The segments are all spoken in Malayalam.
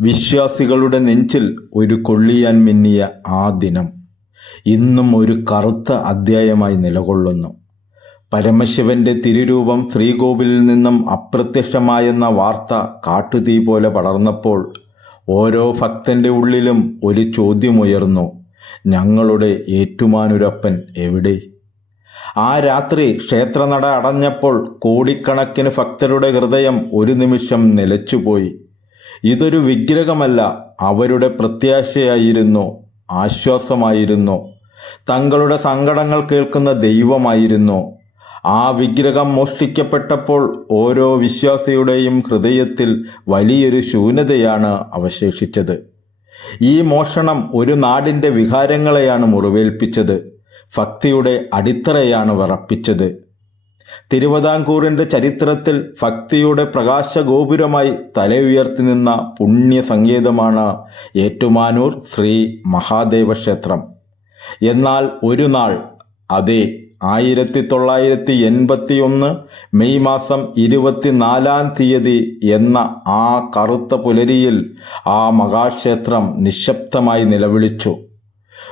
വിശ്വാസികളുടെ നെഞ്ചിൽ ഒരു കൊള്ളിയാൻ മിന്നിയ ആ ദിനം ഇന്നും ഒരു കറുത്ത അധ്യായമായി നിലകൊള്ളുന്നു. പരമശിവന്റെ തിരുരൂപം ശ്രീകോവിലിൽ നിന്നും അപ്രത്യക്ഷമായെന്ന വാർത്ത കാട്ടുതീ പോലെ പടർന്നപ്പോൾ ഓരോ ഭക്തന്റെ ഉള്ളിലും ഒരു ചോദ്യമുയർന്നു. ഞങ്ങളുടെ ഏറ്റുമാനുരപ്പൻ എവിടെ? ആ രാത്രി ക്ഷേത്രനട അടഞ്ഞപ്പോൾ കോടിക്കണക്കിന് ഭക്തരുടെ ഹൃദയം ഒരു നിമിഷം നിലച്ചുപോയി. ഇതൊരു വിഗ്രഹമല്ല. അവരുടെ പ്രത്യാശയായിരുന്നു ആശ്വാസമായിരുന്നു. തങ്ങളുടെ സങ്കടങ്ങൾ കേൾക്കുന്ന ദൈവമായിരുന്നു. ആ വിഗ്രഹം മോഷ്ടിക്കപ്പെട്ടപ്പോൾ ഓരോ വിശ്വാസിയുടെയും ഹൃദയത്തിൽ വലിയൊരു ശൂന്യതയാണ് അവശേഷിച്ചത്. ഈ മോഷണം ഒരു നാടിന്റെ വികാരങ്ങളെയാണ് മുറിവേൽപ്പിച്ചത്. ഭക്തിയുടെ അടിത്തറയാണ് വിറപ്പിച്ചത്. തിരുവിതാംകൂറിന്റെ ചരിത്രത്തിൽ ഭക്തിയുടെ പ്രകാശഗോപുരമായി ഉയർത്തി നിന്ന പുണ്യ സങ്കേതമാണ് ഏറ്റുമാനൂർ ശ്രീ മഹാദേവ ക്ഷേത്രം എന്നാൽ ഒരു നാൾ അതെ ആയിരത്തി തൊള്ളായിരത്തി എൺപത്തി ഒന്ന് മെയ് മാസം ഇരുപത്തിനാലാം തീയതി എന്ന ആ കറുത്ത പുലരിയിൽ ആ മഹാക്ഷേത്രം നിശബ്ദമായി നിലവിളിച്ചു.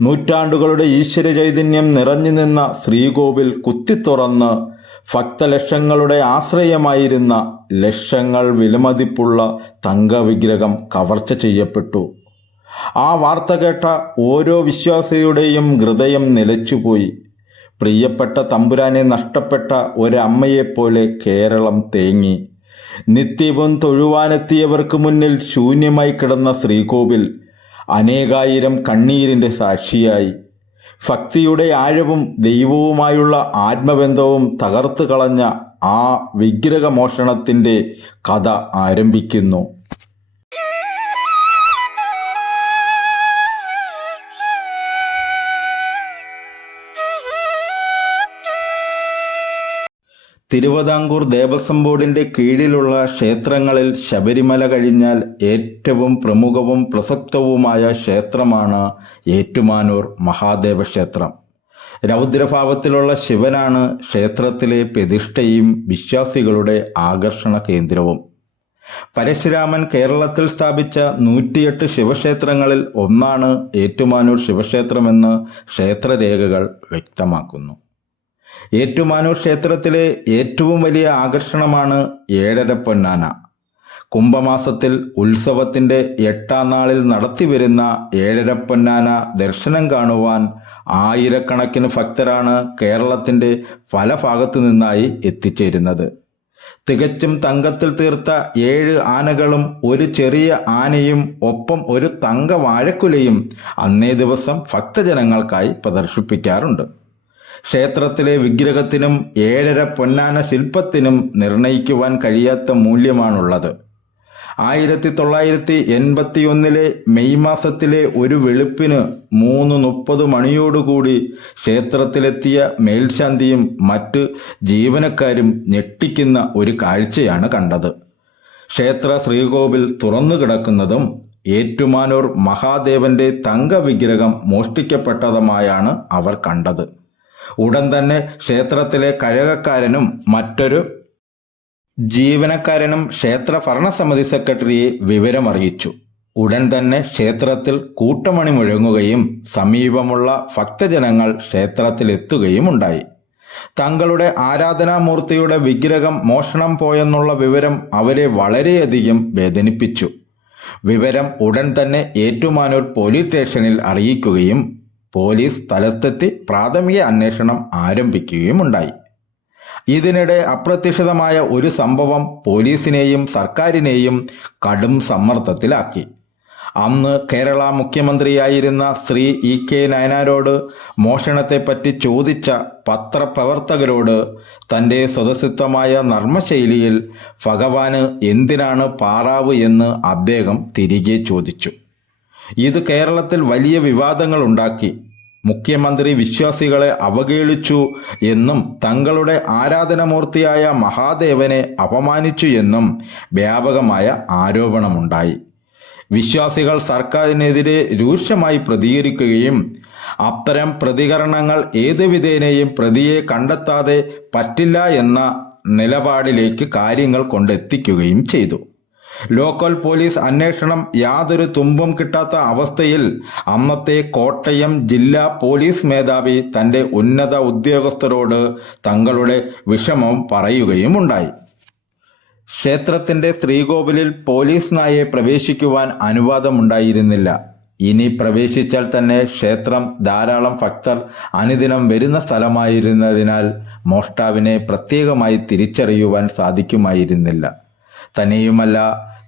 നൂറ്റാണ്ടുകളുടെ ഈശ്വര ചൈതന്യം നിറഞ്ഞു നിന്ന ശ്രീകോവിൽ കുത്തിത്തുറന്ന് ഭക്തലക്ഷങ്ങളുടെ ആശ്രയമായിരുന്ന ലക്ഷങ്ങൾ വിലമതിപ്പുള്ള തങ്കവിഗ്രഹം കവർച്ച ചെയ്യപ്പെട്ടു. ആ വാർത്ത കേട്ട ഓരോ വിശ്വാസിയുടെയും ഹൃദയം നിലച്ചുപോയി. പ്രിയപ്പെട്ട തമ്പുരാനെ നഷ്ടപ്പെട്ട ഒരമ്മയെപ്പോലെ കേരളം തേങ്ങി. നിത്യവും തൊഴുവാനെത്തിയവർക്ക് മുന്നിൽ ശൂന്യമായി കിടന്ന ശ്രീകോവിൽ അനേകായിരം കണ്ണീരിന്റെ സാക്ഷിയായി. ഭക്തിയുടെ ആഴവും ദൈവവുമായുള്ള ആത്മബന്ധവും തകർത്തു കളഞ്ഞ ആ വിഗ്രഹമോഷണത്തിന്റെ കഥ ആരംഭിക്കുന്നു. തിരുവിതാംകൂർ ദേവസ്വം ബോർഡിന്റെ കീഴിലുള്ള ക്ഷേത്രങ്ങളിൽ ശബരിമല കഴിഞ്ഞാൽ ഏറ്റവും പ്രമുഖവും പ്രസക്തവുമായ ക്ഷേത്രമാണ് ഏറ്റുമാനൂർ മഹാദേവ ക്ഷേത്രം രൗദ്രഭാവത്തിലുള്ള ശിവനാണ് ക്ഷേത്രത്തിലെ പ്രതിഷ്ഠയും വിശ്വാസികളുടെ ആകർഷണ കേന്ദ്രവും. പരശുരാമൻ കേരളത്തിൽ സ്ഥാപിച്ച നൂറ്റിയെട്ട് ശിവക്ഷേത്രങ്ങളിൽ ഒന്നാണ് ഏറ്റുമാനൂർ ശിവക്ഷേത്രമെന്ന് ക്ഷേത്രരേഖകൾ വ്യക്തമാക്കുന്നു. ഏറ്റുമാനൂർ ക്ഷേത്രത്തിലെ ഏറ്റവും വലിയ ആകർഷണമാണ് ഏഴര പൊന്നാന. കുംഭമാസത്തിൽ ഉത്സവത്തിന്റെ എട്ടാം നാളിൽ നടത്തിവരുന്ന ഏഴര പൊന്നാന ദർശനം കാണുവാൻ ആയിരക്കണക്കിന് ഭക്തരാണ് കേരളത്തിന്റെ പല ഭാഗത്തു നിന്നായി എത്തിച്ചേരുന്നത്. തികച്ചും തങ്കത്തിൽ തീർത്ത ഏഴ് ആനകളും ഒരു ചെറിയ ആനയും ഒപ്പം ഒരു തങ്ക വാഴക്കുലയും അന്നേ ദിവസം ഭക്തജനങ്ങൾക്കായി പ്രദർശിപ്പിക്കാറുണ്ട്. ക്ഷേത്രത്തിലെ വിഗ്രഹത്തിനും ഏഴര പൊന്നാന ശില്പത്തിനും നിർണയിക്കുവാൻ കഴിയാത്ത മൂല്യമാണുള്ളത്. ആയിരത്തി തൊള്ളായിരത്തി എൺപത്തി ഒന്നിലെ മെയ് മാസത്തിലെ ഒരു വെളുപ്പിന് മൂന്ന് മുപ്പത് മണിയോടുകൂടി ക്ഷേത്രത്തിലെത്തിയ മേൽശാന്തിയും മറ്റ് ജീവനക്കാരും ഞെട്ടിക്കുന്ന ഒരു കാഴ്ചയാണ് കണ്ടത്. ക്ഷേത്ര ശ്രീകോവിൽ തുറന്നു കിടക്കുന്നതും ഏറ്റുമാനൂർ മഹാദേവന്റെ തങ്ക മോഷ്ടിക്കപ്പെട്ടതുമായാണ് അവർ കണ്ടത്. ഉടൻ തന്നെ ക്ഷേത്രത്തിലെ കഴകക്കാരനും മറ്റൊരു ജീവനക്കാരനും ക്ഷേത്ര ഭരണസമിതി സെക്രട്ടറിയെ വിവരമറിയിച്ചു. ഉടൻ തന്നെ ക്ഷേത്രത്തിൽ കൂട്ടമണി മുഴങ്ങുകയും സമീപമുള്ള ഭക്തജനങ്ങൾ ക്ഷേത്രത്തിലെത്തുകയും ഉണ്ടായി തങ്ങളുടെ ആരാധനാമൂർത്തിയുടെ വിഗ്രഹം മോഷണം പോയെന്നുള്ള വിവരം അവരെ വളരെയധികം വേദനിപ്പിച്ചു. വിവരം ഉടൻ തന്നെ ഏറ്റുമാനൂർ പോലീസ് സ്റ്റേഷനിൽ അറിയിക്കുകയും പോലീസ് സ്ഥലത്തെത്തി പ്രാഥമിക അന്വേഷണം ആരംഭിക്കുകയും ഉണ്ടായി. ഇതിനിടെ അപ്രതീക്ഷിതമായ ഒരു സംഭവം പോലീസിനെയും സർക്കാരിനെയും കടും സമ്മർദ്ദത്തിലാക്കി. അന്ന് കേരള മുഖ്യമന്ത്രിയായിരുന്ന ശ്രീ ഇ കെ നയനാരോട് മോഷണത്തെപ്പറ്റി ചോദിച്ച പത്രപ്രവർത്തകരോട് തന്റെ സ്വതസിദ്ധമായ നർമ്മശൈലിയിൽ ഭഗവാന് എന്തിനാണ് പാറാവ് എന്ന് അദ്ദേഹം തിരികെ ചോദിച്ചു. ഇത് കേരളത്തിൽ വലിയ വിവാദങ്ങൾ ഉണ്ടാക്കി. മുഖ്യമന്ത്രി വിശ്വാസികളെ അവഗണിച്ചു എന്നും തങ്ങളുടെ ആരാധനമൂർത്തിയായ മഹാദേവനെ അപമാനിച്ചു എന്നും വ്യാപകമായ ആരോപണമുണ്ടായി. വിശ്വാസികൾ സർക്കാരിനെതിരെ രൂക്ഷമായി പ്രതികരിക്കുകയും അത്തരം പ്രതികരണങ്ങൾ ഏത് വിധേനയും പ്രതിയെ കണ്ടെത്താതെ പറ്റില്ല എന്ന നിലപാടിലേക്ക് കാര്യങ്ങൾ കൊണ്ടെത്തിക്കുകയും ചെയ്തു. ലോക്കൽ പോലീസ് അന്വേഷണം യാതൊരു തുമ്പും കിട്ടാത്ത അവസ്ഥയിൽ അന്നത്തെ കോട്ടയം ജില്ലാ പോലീസ് മേധാവി തന്റെ ഉന്നത ഉദ്യോഗസ്ഥരോട് തങ്ങളുടെ വിഷമം പറയുകയും ഉണ്ടായി ക്ഷേത്രത്തിന്റെ ശ്രീകോവിലിൽ പോലീസ് നായെ പ്രവേശിക്കുവാൻ അനുവാദമുണ്ടായിരുന്നില്ല. ഇനി പ്രവേശിച്ചാൽ തന്നെ ക്ഷേത്രം ധാരാളം ഭക്തർ അനുദിനം വരുന്ന സ്ഥലമായിരുന്നതിനാൽ മോഷ്ടാവിനെ പ്രത്യേകമായി തിരിച്ചറിയുവാൻ സാധിക്കുമായിരുന്നില്ല. തന്നെയുമല്ല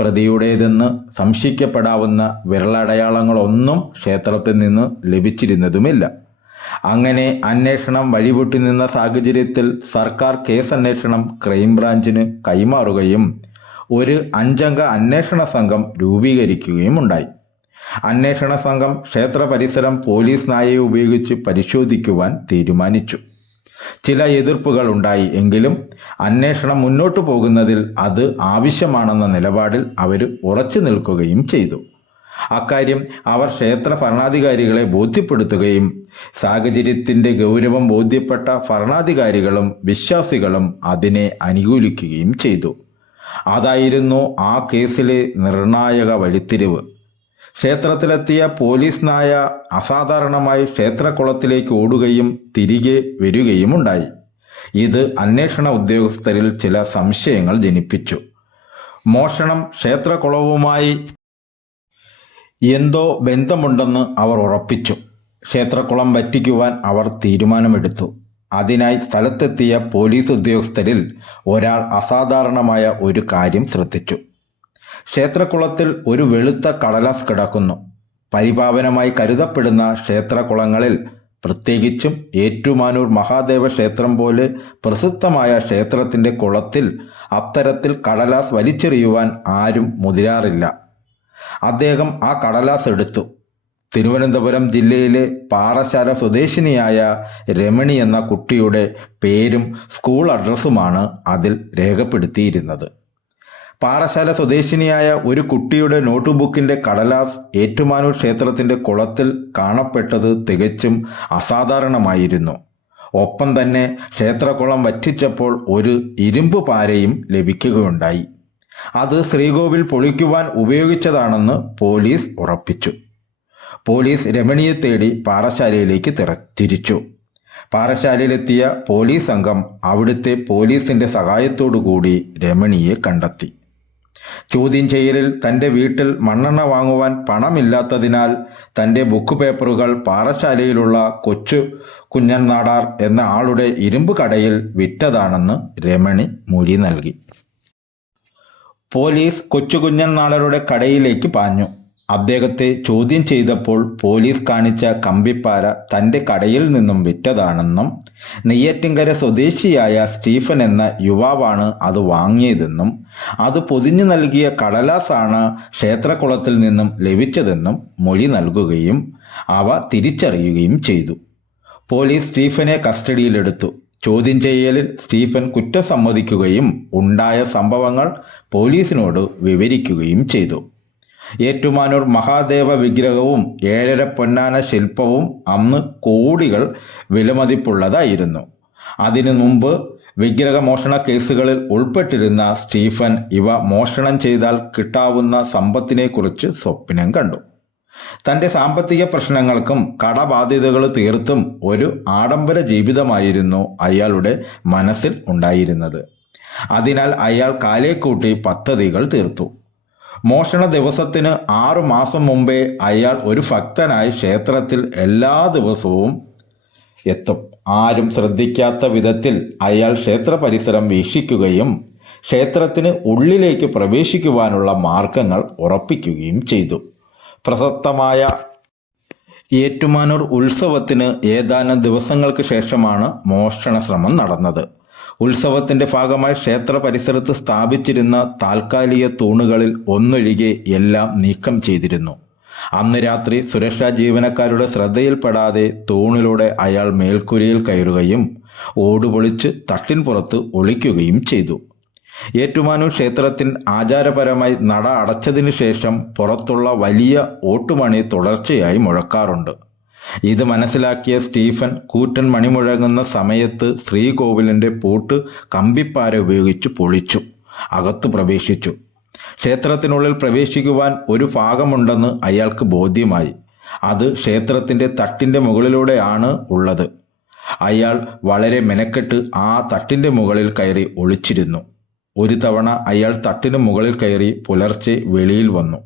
പ്രതിയുടേതെന്ന് സംശയിക്കപ്പെടാവുന്ന വിരളടയാളങ്ങളൊന്നും ക്ഷേത്രത്തിൽ നിന്ന് ലഭിച്ചിരുന്നതുമില്ല. അങ്ങനെ അന്വേഷണം വഴിവിട്ടു നിന്ന സാഹചര്യത്തിൽ സർക്കാർ കേസ് അന്വേഷണം ക്രൈംബ്രാഞ്ചിന് കൈമാറുകയും ഒരു അഞ്ചംഗ അന്വേഷണ സംഘം രൂപീകരിക്കുകയും ഉണ്ടായി അന്വേഷണ സംഘം ക്ഷേത്ര പരിസരം പോലീസ് നായയെ ഉപയോഗിച്ച് പരിശോധിക്കുവാൻ തീരുമാനിച്ചു. ചില എതിർപ്പുകൾ ഉണ്ടായി എങ്കിലും അന്വേഷണം മുന്നോട്ടു പോകുന്നതിൽ അത് ആവശ്യമാണെന്ന നിലപാടിൽ അവർ ഉറച്ചു നിൽക്കുകയും ചെയ്തു. അക്കാര്യം അവർ ക്ഷേത്ര ഭരണാധികാരികളെ ബോധ്യപ്പെടുത്തുകയും സാഹചര്യത്തിന്റെ ഗൗരവം ബോധ്യപ്പെട്ട ഭരണാധികാരികളും വിശ്വാസികളും അതിനെ അനുകൂലിക്കുകയും ചെയ്തു. അതായിരുന്നു ആ കേസിലെ നിർണായക വഴിത്തിരിവ്. ക്ഷേത്രത്തിലെത്തിയ പോലീസ് നായ അസാധാരണമായി ക്ഷേത്രക്കുളത്തിലേക്ക് ഓടുകയും തിരികെ വരികയും ഉണ്ടായി ഇത് അന്വേഷണ ഉദ്യോഗസ്ഥരിൽ ചില സംശയങ്ങൾ ജനിപ്പിച്ചു. മോഷണം ക്ഷേത്രക്കുളവുമായി എന്തോ ബന്ധമുണ്ടെന്ന് അവർ ഉറപ്പിച്ചു. ക്ഷേത്രക്കുളം വറ്റിക്കുവാൻ അവർ തീരുമാനമെടുത്തു. അതിനായി സ്ഥലത്തെത്തിയ പോലീസ് ഉദ്യോഗസ്ഥരിൽ ഒരാൾ അസാധാരണമായ ഒരു കാര്യം ശ്രദ്ധിച്ചു. ക്ഷേത്രക്കുളത്തിൽ ഒരു വെളുത്ത കടലാസ് കിടക്കുന്നു. പരിപാവനമായി കരുതപ്പെടുന്ന ക്ഷേത്രകുളങ്ങളിൽ പ്രത്യേകിച്ചും ഏറ്റുമാനൂർ മഹാദേവ ക്ഷേത്രം പോലെ പ്രസിദ്ധമായ ക്ഷേത്രത്തിന്റെ കുളത്തിൽ അത്തരത്തിൽ കടലാസ് വലിച്ചെറിയുവാൻ ആരും മുതിരാറില്ല. അദ്ദേഹം ആ കടലാസ് എടുത്തു. തിരുവനന്തപുരം ജില്ലയിലെ പാറശാല സ്വദേശിനിയായ രമണി എന്ന കുട്ടിയുടെ പേരും സ്കൂൾ അഡ്രസ്സുമാണ് അതിൽ രേഖപ്പെടുത്തിയിരുന്നത്. പാറശാല സ്വദേശിനിയായ ഒരു കുട്ടിയുടെ നോട്ട്ബുക്കിന്റെ കടലാസ് ഏറ്റുമാനൂർ ക്ഷേത്രത്തിന്റെ കുളത്തിൽ കാണപ്പെട്ടത് തികച്ചും അസാധാരണമായിരുന്നു. ഒപ്പം തന്നെ ക്ഷേത്രകുളം വറ്റിച്ചപ്പോൾ ഒരു ഇരുമ്പ് പാരയും ലഭിക്കുകയുണ്ടായി. അത് ശ്രീകോവിൽ പൊളിക്കുവാൻ ഉപയോഗിച്ചതാണെന്ന് പോലീസ് ഉറപ്പിച്ചു. പോലീസ് രമണിയെ തേടി പാറശാലയിലേക്ക് തിര തിരിച്ചു. പാറശാലയിലെത്തിയ പോലീസ് സംഘം അവിടുത്തെ പോലീസിന്റെ സഹായത്തോടു കൂടി രമണിയെ കണ്ടെത്തി. ചോദ്യം ചെയ്യലിൽ തന്റെ വീട്ടിൽ മണ്ണെണ്ണ വാങ്ങുവാൻ പണമില്ലാത്തതിനാൽ തന്റെ ബുക്ക് പേപ്പറുകൾ പാറശാലയിലുള്ള കൊച്ചു കുഞ്ഞൻ നാടാർ എന്ന ആളുടെ ഇരുമ്പ് കടയിൽ വിറ്റതാണെന്ന് രമണി മൊഴി നൽകി. പോലീസ് കൊച്ചുകുഞ്ഞൻ നാടരുടെ കടയിലേക്ക് പാഞ്ഞു. അദ്ദേഹത്തെ ചോദ്യം ചെയ്തപ്പോൾ പോലീസ് കാണിച്ച കമ്പിപ്പാര തന്റെ കടയിൽ നിന്നും വിറ്റതാണെന്നും നെയ്യാറ്റിൻകര സ്വദേശിയായ സ്റ്റീഫൻ എന്ന യുവാവാണ് അത് വാങ്ങിയതെന്നും അത് പൊതിഞ്ഞു നൽകിയ കടലാസാണ് ക്ഷേത്രകുളത്തിൽ നിന്നും ലഭിച്ചതെന്നും മൊഴി നൽകുകയും അവ തിരിച്ചറിയുകയും ചെയ്തു. പോലീസ് സ്റ്റീഫനെ കസ്റ്റഡിയിലെടുത്തു. ചോദ്യം ചെയ്യലിൽ സ്റ്റീഫൻ കുറ്റം സമ്മതിക്കുകയും ഉണ്ടായ സംഭവങ്ങൾ പോലീസിനോട് വിവരിക്കുകയും ചെയ്തു. ഏറ്റുമാനൂർ മഹാദേവ വിഗ്രഹവും ഏഴര പൊന്നാന ശില്പവും അന്ന് കോടികൾ വിലമതിപ്പുള്ളതായിരുന്നു. അതിനു മുമ്പ് വിഗ്രഹമോഷണ കേസുകളിൽ ഉൾപ്പെട്ടിരുന്ന സ്റ്റീഫൻ ഇവ മോഷണം ചെയ്താൽ കിട്ടാവുന്ന സമ്പത്തിനെക്കുറിച്ച് സ്വപ്നം കണ്ടു. തന്റെ സാമ്പത്തിക പ്രശ്നങ്ങൾക്കും കടബാധ്യതകൾ തീർത്തും ഒരു ആഡംബര ജീവിതമായിരുന്നു അയാളുടെ മനസ്സിൽ ഉണ്ടായിരുന്നത്. അതിനാൽ അയാൾ കാലേക്കൂട്ടി പദ്ധതികൾ തീർത്തു. മോഷണ ദിവസത്തിന് ആറു മാസം മുമ്പേ അയാൾ ഒരു ഭക്തനായി ക്ഷേത്രത്തിൽ എല്ലാ ദിവസവും എത്തും. ആരും ശ്രദ്ധിക്കാത്ത വിധത്തിൽ അയാൾ ക്ഷേത്ര പരിസരം വീക്ഷിക്കുകയും ക്ഷേത്രത്തിന് ഉള്ളിലേക്ക് പ്രവേശിക്കുവാനുള്ള മാർഗങ്ങൾ ഉറപ്പിക്കുകയും ചെയ്തു. പ്രസക്തമായ ഏറ്റുമാനൂർ ഉത്സവത്തിന് ഏതാനും ദിവസങ്ങൾക്ക് ശേഷമാണ് മോഷണ ശ്രമം നടന്നത്. ഉത്സവത്തിന്റെ ഭാഗമായി ക്ഷേത്ര പരിസരത്ത് സ്ഥാപിച്ചിരുന്ന താൽക്കാലിക തൂണുകളിൽ ഒന്നൊഴികെ എല്ലാം നീക്കം ചെയ്തിരുന്നു. അന്ന് രാത്രി സുരക്ഷാ ജീവനക്കാരുടെ ശ്രദ്ധയിൽപ്പെടാതെ തൂണിലൂടെ അയാൾ മേൽക്കുരിയിൽ കയറുകയും ഓടുപൊളിച്ച് തട്ടിൻ പുറത്ത് ഒളിക്കുകയും ചെയ്തു. ഏറ്റുമാനൂർ ക്ഷേത്രത്തിൽ ആചാരപരമായി നട അടച്ചതിനു ശേഷം പുറത്തുള്ള വലിയ ഓട്ടുമണി തുടർച്ചയായി മുഴക്കാറുണ്ട്. ഇത് മനസ്സിലാക്കിയ സ്റ്റീഫൻ കൂറ്റൻ മണിമുഴങ്ങുന്ന സമയത്ത് ശ്രീകോവിലിന്റെ പൂട്ട് കമ്പിപ്പാര ഉപയോഗിച്ച് പൊളിച്ചു അകത്ത് പ്രവേശിച്ചു. ക്ഷേത്രത്തിനുള്ളിൽ പ്രവേശിക്കുവാൻ ഒരു ഭാഗമുണ്ടെന്ന് അയാൾക്ക് ബോധ്യമായി. അത് ക്ഷേത്രത്തിന്റെ തട്ടിന്റെ മുകളിലൂടെയാണ് ഉള്ളത്. അയാൾ വളരെ മെനക്കെട്ട് ആ തട്ടിന്റെ മുകളിൽ കയറി ഒളിച്ചിരുന്നു. ഒരു തവണ അയാൾ തട്ടിന് മുകളിൽ കയറി പുലർച്ചെ വെളിയിൽ വന്നു.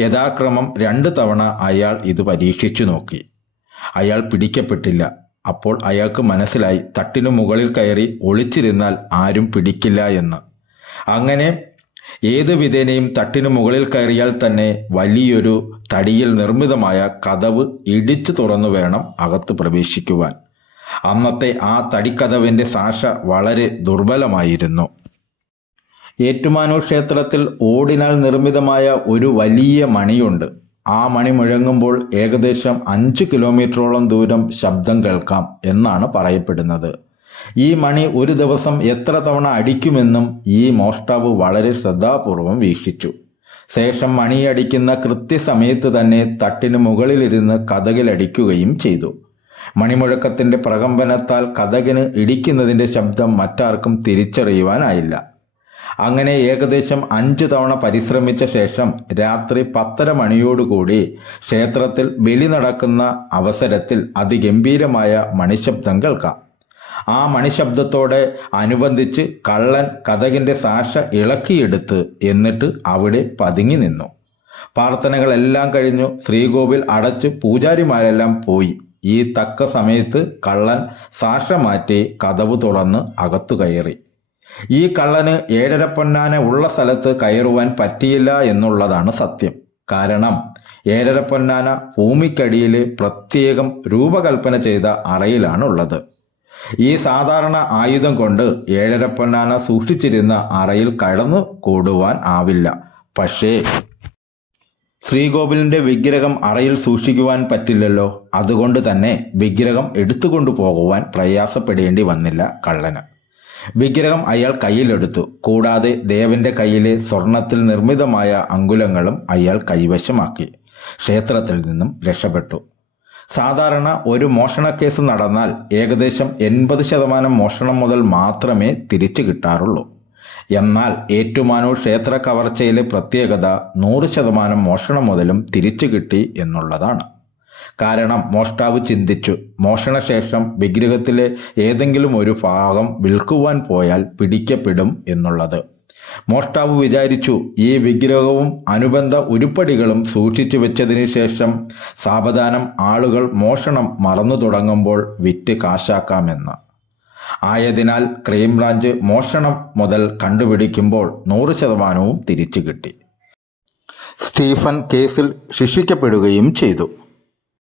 യഥാക്രമം രണ്ട് തവണ അയാൾ ഇത് പരീക്ഷിച്ചു നോക്കി. അയാൾ പിടിക്കപ്പെട്ടില്ല. അപ്പോൾ അയാൾക്ക് മനസ്സിലായി തട്ടിനു മുകളിൽ കയറി ഒളിച്ചിരുന്നാൽ ആരും പിടിക്കില്ല എന്ന്. അങ്ങനെ ഏത് വിധേനയും തട്ടിനു മുകളിൽ കയറിയാൽ തന്നെ വലിയൊരു തടിയിൽ നിർമ്മിതമായ കതവ് ഇടിച്ചു തുറന്നു വേണം അകത്ത് പ്രവേശിക്കുവാൻ. അന്നത്തെ ആ തടിക്കഥവിന്റെ സാക്ഷ വളരെ ദുർബലമായിരുന്നു. ഏറ്റുമാനൂർ ക്ഷേത്രത്തിൽ ഓടിനാൽ നിർമ്മിതമായ ഒരു വലിയ മണിയുണ്ട്. ആ മണി മുഴങ്ങുമ്പോൾ ഏകദേശം അഞ്ച് കിലോമീറ്ററോളം ദൂരം ശബ്ദം കേൾക്കാം എന്നാണ് പറയപ്പെടുന്നത്. ഈ മണി ഒരു ദിവസം എത്ര തവണ അടിക്കുമെന്നും ഈ മോഷ്ടാവ് വളരെ ശ്രദ്ധാപൂർവം വീക്ഷിച്ചു. ശേഷം മണിയടിക്കുന്ന കൃത്യസമയത്ത് തന്നെ തട്ടിന് മുകളിലിരുന്ന് കഥകിലടിക്കുകയും ചെയ്തു. മണിമുഴക്കത്തിന്റെ പ്രകമ്പനത്താൽ കഥകിന് ഇടിക്കുന്നതിന്റെ ശബ്ദം മറ്റാർക്കും തിരിച്ചറിയുവാനായില്ല. അങ്ങനെ ഏകദേശം അഞ്ച് തവണ പരിശ്രമിച്ച ശേഷം രാത്രി പത്തര മണിയോടുകൂടി ക്ഷേത്രത്തിൽ ബലി നടക്കുന്ന അവസരത്തിൽ അതിഗംഭീരമായ മണിശബ്ദം കേൾക്കാം ആ മണിശബ്ദത്തോടെ അനുബന്ധിച്ച് കള്ളൻ കഥകിന്റെ സാക്ഷ ഇളക്കിയെടുത്ത് എന്നിട്ട് അവിടെ പതുങ്ങി നിന്നു. പ്രാർത്ഥനകളെല്ലാം കഴിഞ്ഞു ശ്രീകോവിൽ അടച്ച് പൂജാരിമാരെല്ലാം പോയി. ഈ തക്ക സമയത്ത് കള്ളൻ സാക്ഷ മാറ്റി കതവ് തുറന്ന് അകത്തു കയറി. ഈ കള്ളന് ഏഴര പൊന്നാന ഉള്ള സ്ഥലത്ത് കയറുവാൻ പറ്റിയില്ല എന്നുള്ളതാണ് സത്യം. കാരണം ഏഴര പൊന്നാന ഭൂമിക്കടിയിൽ പ്രത്യേകം രൂപകൽപ്പന ചെയ്ത അറയിലാണുള്ളത്. ഈ സാധാരണ ആയുധം കൊണ്ട് ഏഴര പൊന്നാന സൂക്ഷിച്ചിരുന്ന അറയിൽ കടന്നു കൂടുവാൻ ആവില്ല. പക്ഷേ ശ്രീകോവിലിന്റെ വിഗ്രഹം അറയിൽ സൂക്ഷിക്കുവാൻ പറ്റില്ലല്ലോ. അതുകൊണ്ട് തന്നെ വിഗ്രഹം എടുത്തുകൊണ്ടു പോകുവാൻ പ്രയാസപ്പെടേണ്ടി വന്നില്ല കള്ളന്. വിഗ്രഹം അയാൾ കയ്യിലെടുത്തു. കൂടാതെ ദേവന്റെ കയ്യിലെ സ്വർണത്തിൽ നിർമ്മിതമായ അങ്കുലങ്ങളും അയാൾ കൈവശമാക്കി. ക്ഷേത്രത്തിൽ നിന്നും രക്ഷപ്പെട്ടു. സാധാരണ ഒരു മോഷണക്കേസ് നടന്നാൽ ഏകദേശം എൺപത് ശതമാനം മോഷണം മുതൽ മാത്രമേ തിരിച്ചു കിട്ടാറുള്ളൂ. എന്നാൽ ഏറ്റുമാനൂർ ക്ഷേത്ര കവർച്ചയിലെ പ്രത്യേകത നൂറ് ശതമാനം മോഷണം മുതലും തിരിച്ചു കിട്ടി എന്നുള്ളതാണ്. കാരണം മോഷ്ടാവ് ചിന്തിച്ചു. മോഷണശേഷം വിഗ്രഹത്തിലെ ഏതെങ്കിലും ഒരു ഭാഗം വിൽക്കുവാൻ പോയാൽ പിടിക്കപ്പെടും എന്നുള്ളത്. മോഷ്ടാവ് വിചാരിച്ചു ഈ വിഗ്രഹവും അനുബന്ധ ഉരുപ്പടികളും സൂക്ഷിച്ചു വെച്ചതിനു ശേഷം സാവധാനം ആളുകൾ മോഷണം മറന്നു തുടങ്ങുമ്പോൾ വിറ്റ് കാശാക്കാമെന്ന്. ആയതിനാൽ ക്രൈംബ്രാഞ്ച് മോഷണം മുതൽ കണ്ടുപിടിക്കുമ്പോൾ നൂറ് ശതമാനവും തിരിച്ചു കിട്ടി. സ്റ്റീഫൻ കേസിൽ ശിക്ഷിക്കപ്പെടുകയും ചെയ്തു.